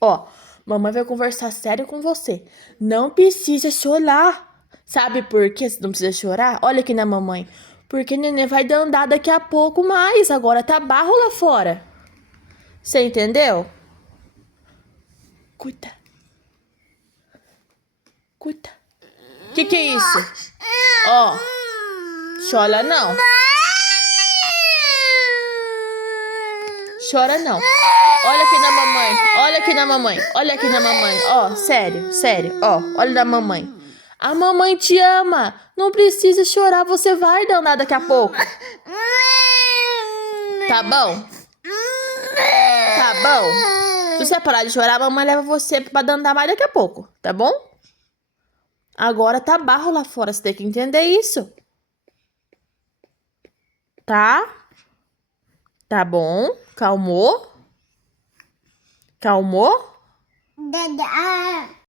Ó, mamãe vai conversar sério com você. Não precisa chorar. Sabe por que você não precisa chorar? Olha aqui na mamãe. Porque neném vai andar daqui a pouco mais. Agora tá barro lá fora. Você entendeu? Cuida. Cuida. Que é isso? Ó, chora não. Chora não. Olha aqui na mamãe. Olha aqui na mamãe. Olha aqui na mamãe. Ó, sério, sério. Ó, olha na mamãe. A mamãe te ama. Não precisa chorar. Você vai danar daqui a pouco. Tá bom? Tá bom? Se você parar de chorar, a mamãe leva você pra danar mais daqui a pouco. Tá bom? Agora tá barro lá fora. Você tem que entender isso. Tá? Tá bom? Calmou? Calmou? Dada.